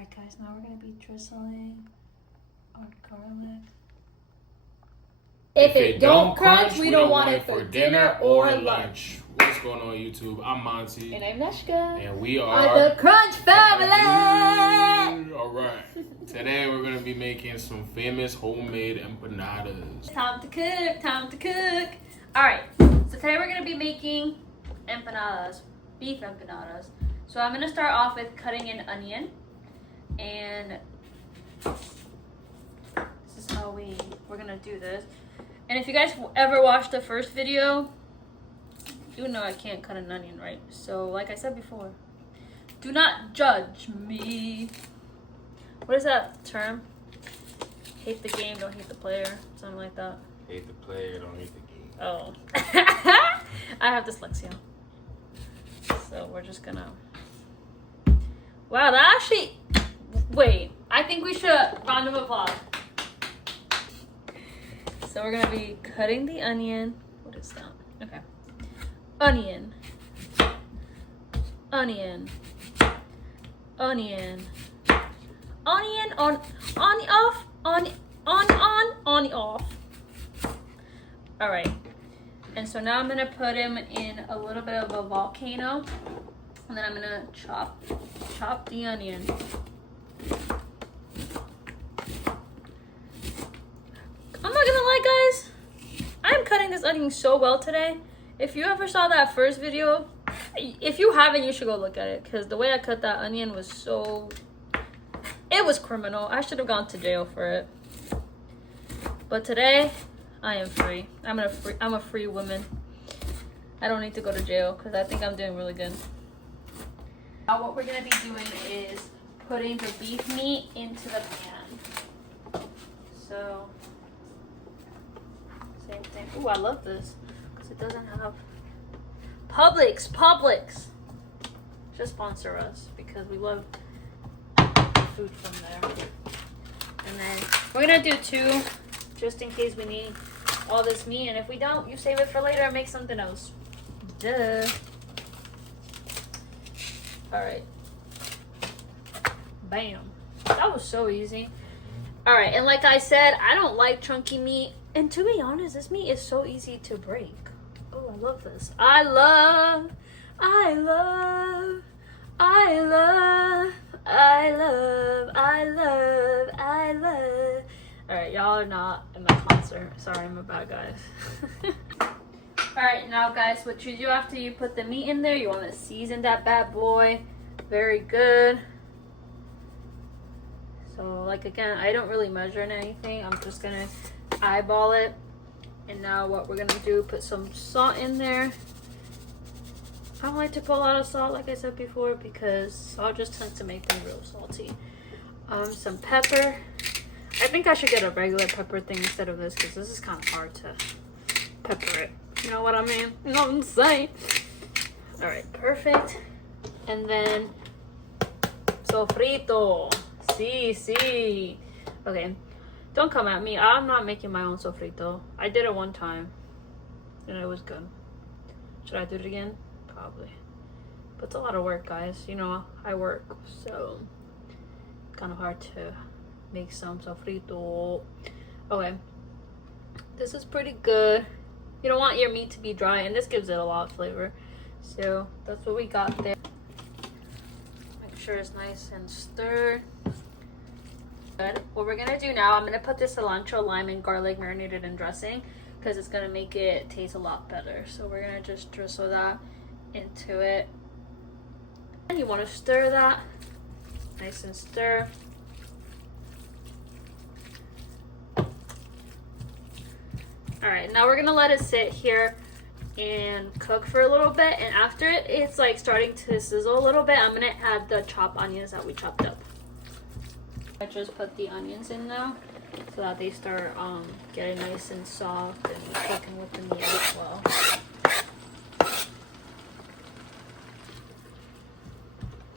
Alright guys, now we're going to be drizzling our garlic. If it don't crunch, we don't want it for dinner or lunch. What's going on YouTube? I'm Monty. And I'm Neshka. And we are the Crunch Family! Alright. Today we're going to be making some famous homemade empanadas. Time to cook, time to cook. Alright, so today we're going to be making empanadas, beef empanadas. So I'm going to start off with cutting an onion. And this is how we're going to do this. And if you guys ever watched the first video, you know I can't cut an onion, right? So like I said before, do not judge me. What is that term? Hate the game, don't hate the player. Something like that. Hate the player, don't hate the game. Oh. I have dyslexia. So we're just gonna... Wow, that actually... Wait, I think we should... Round of applause. So we're gonna be cutting the onion. What is that? Okay. Onion. Onion. Onion. Onion on off. On off. Alright. And so now I'm gonna put him in a little bit of a volcano. And then I'm gonna chop the onion. I'm not gonna lie guys, I'm cutting this onion so well today. If you ever saw that first video, if you haven't, you should go look at it, because the way I cut that onion was it was criminal. I should have gone to jail for it. But today, I am free. I'm a free woman. I don't need to go to jail because I think I'm doing really good. Now what we're gonna be doing is putting the beef meat into the pan. So, same thing. Ooh, I love this because it doesn't have Publix. Just sponsor us because we love food from there. And then we're gonna do 2 just in case we need all this meat, and if we don't, you save it for later and make something else. Duh. All right. Bam. That was so easy. All right, and like I said, I don't like chunky meat, and to be honest, this meat is so easy to break. Oh, I love this. I love. All right, y'all are not in my concert. Sorry, I'm a bad guy. All right, now guys, what you do after you put the meat in there, you want to season that bad boy. Very good. So, like, again, I don't really measure in anything. I'm just gonna eyeball it. And now what we're gonna do, put some salt in there. I don't like to put a lot of salt, like I said before, because salt just tends to make things real salty. Some pepper. I think I should get a regular pepper thing instead of this, because this is kind of hard to pepper it. You know what I mean? You know what I'm saying? Alright, perfect. And then sofrito. Sí. Okay, don't come at me. I'm not making my own sofrito. I did it one time and it was good. Should I do it again? Probably. But it's a lot of work, guys. You know, I work, so it's kind of hard to make some sofrito. Okay, this is pretty good. You don't want your meat to be dry, and this gives it a lot of flavor. So that's what we got there. Make sure it's nice and stirred. Good. What we're gonna do now, I'm gonna put this cilantro, lime, and garlic marinated in dressing because it's gonna make it taste a lot better. So we're gonna just drizzle that into it. And you want to stir that nice and stir. Alright, now we're gonna let it sit here and cook for a little bit, and after it's like starting to sizzle a little bit, I'm gonna add the chopped onions that we chopped up. I just put the onions in now so that they start getting nice and soft and cooking with the meat as well.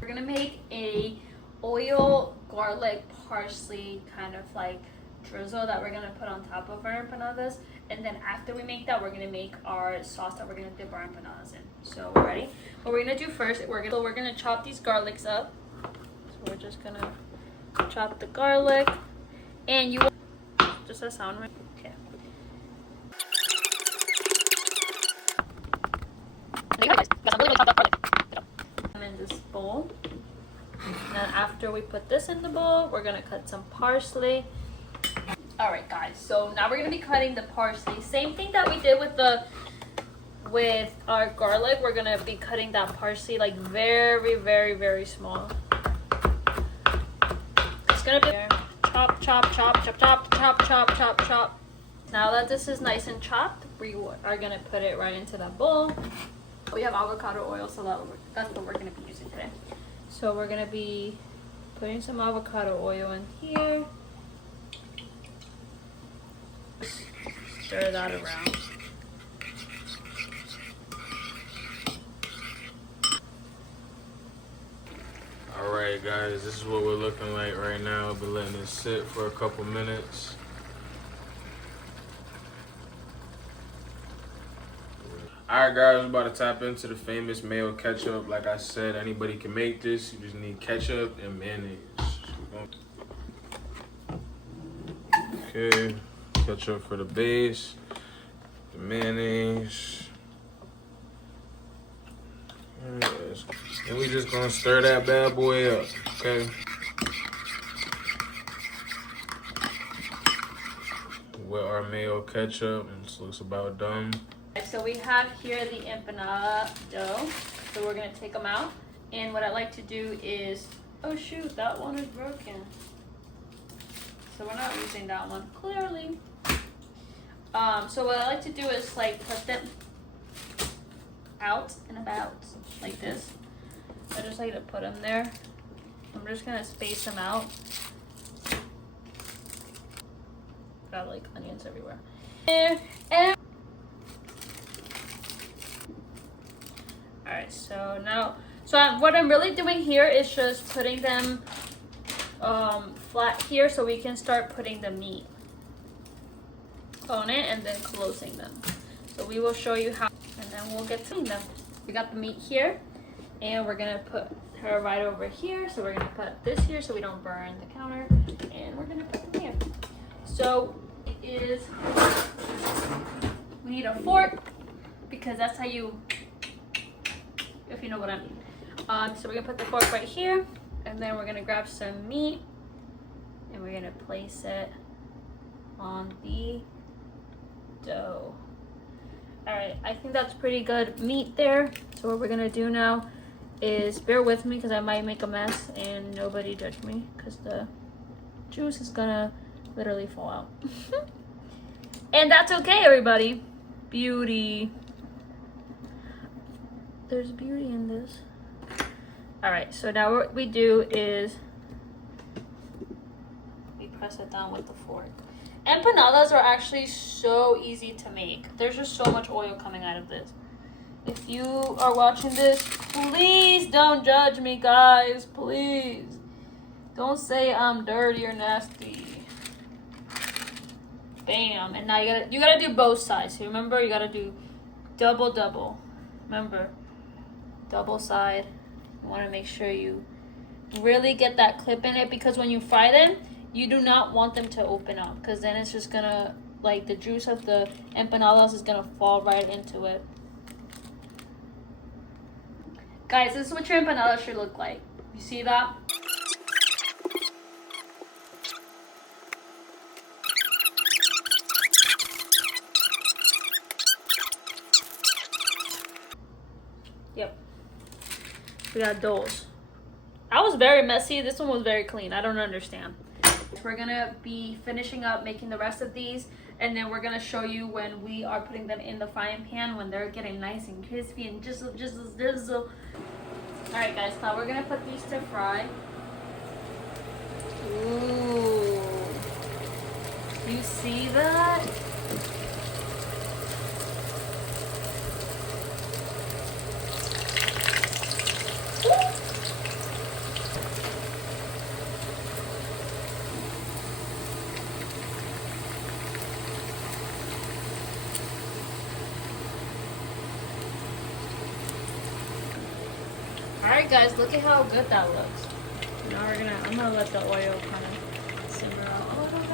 We're gonna make a oil, garlic, parsley kind of like drizzle that we're gonna put on top of our empanadas, and then after we make that, we're gonna make our sauce that we're gonna dip our empanadas in. So ready? What we're gonna do first, we're gonna chop these garlics up. So we're just gonna chop the garlic, and you just that sound right? Okay. I'm in this bowl. Then after we put this in the bowl, we're gonna cut some parsley. All right, guys. So now we're gonna be cutting the parsley. Same thing that we did with our garlic. We're gonna be cutting that parsley like very, very, very small. It's gonna be chop, chop, chop, chop, chop, chop, chop, chop, chop. Now that this is nice and chopped, we are gonna put it right into that bowl. We have avocado oil, so that's what we're gonna be using today. So we're gonna be putting some avocado oil in here. Stir that around. Alright guys, this is what we're looking like right now. I've been letting it sit for a couple minutes. Alright guys, we're about to tap into the famous mayo ketchup. Like I said, anybody can make this. You just need ketchup and mayonnaise. Okay, ketchup for the base, the mayonnaise. And we just gonna stir that bad boy up, okay? With our mayo ketchup, and this looks about done. So we have here the empanada dough. So we're gonna take them out. And what I like to do is, oh shoot, that one is broken. So we're not using that one, clearly. So what I like to do is like put them out and about like this. I just like to put them there. I'm just gonna space them out. Got like onions everywhere. And alright, so now, what I'm really doing here is just putting them flat here so we can start putting the meat on it and then closing them. So we will show you how, and then we'll get to them. We got the meat here, and we're gonna put her right over here. So we're gonna put this here so we don't burn the counter, and we're gonna put them here. So it is, we need a fork because that's how you, if you know what I mean. So we're gonna put the fork right here, and then we're gonna grab some meat, and we're gonna place it on the dough. All right, I think that's pretty good meat there. So what we're gonna do now is, bear with me because I might make a mess, and nobody judge me because the juice is gonna literally fall out. And that's okay, everybody. Beauty. There's beauty in this. All right, so now what we do is we press it down with the fork. Empanadas are actually so easy to make. There's just so much oil coming out of this. If you are watching this, please don't judge me, guys. Please. Don't say I'm dirty or nasty. Bam. And now you gotta do both sides. So remember, you gotta do double. Remember, double side. You wanna make sure you really get that clip in it, because when you fry them, you do not want them to open up, because then it's just gonna, like, the juice of the empanadas is gonna fall right into it. Guys, this is what your empanada should look like. You see that? Yep. We got those. That was very messy. This one was very clean. I don't understand. We're gonna be finishing up making the rest of these, and then we're gonna show you when we are putting them in the frying pan, when they're getting nice and crispy and jizzle. All right, guys, now we're gonna put these to fry. Ooh, you see that? Alright guys, look at how good that looks. I'm gonna let the oil kind of simmer out a little bit.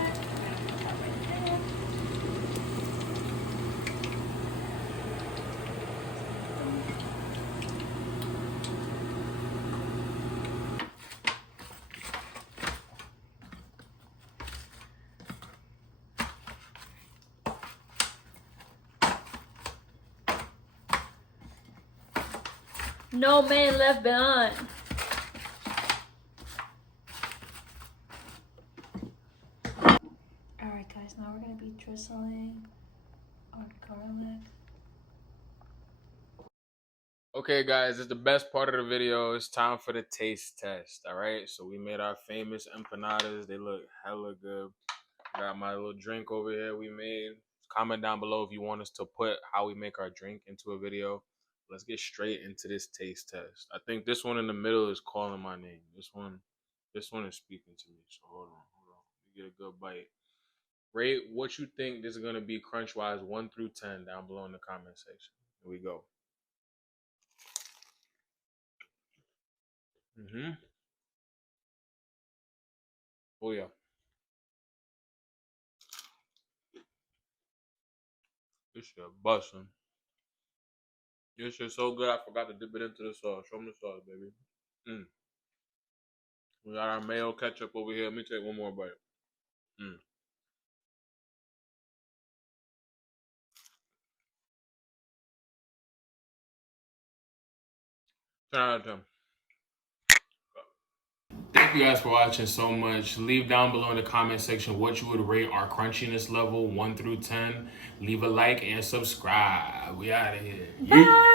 No man left behind. Alright guys, now we're gonna be drizzling our garlic. Okay, guys, it's the best part of the video. It's time for the taste test. All right, so we made our famous empanadas. They look hella good. Got my little drink over here we made. Comment down below if you want us to put how we make our drink into a video. Let's get straight into this taste test. I think this one in the middle is calling my name. This one is speaking to me. So hold on. We get a good bite. Rate what you think this is gonna be crunch wise, 1 through 10, down below in the comment section. Here we go. Oh yeah. This shit busting. This shit so good I forgot to dip it into the sauce. Show me the sauce, baby. We got our mayo ketchup over here. Let me take one more bite. 10 out of 10. Thank you guys for watching so much. Leave down below in the comment section what you would rate our crunchiness level 1 through 10. Leave a like and subscribe. We out of here. Bye.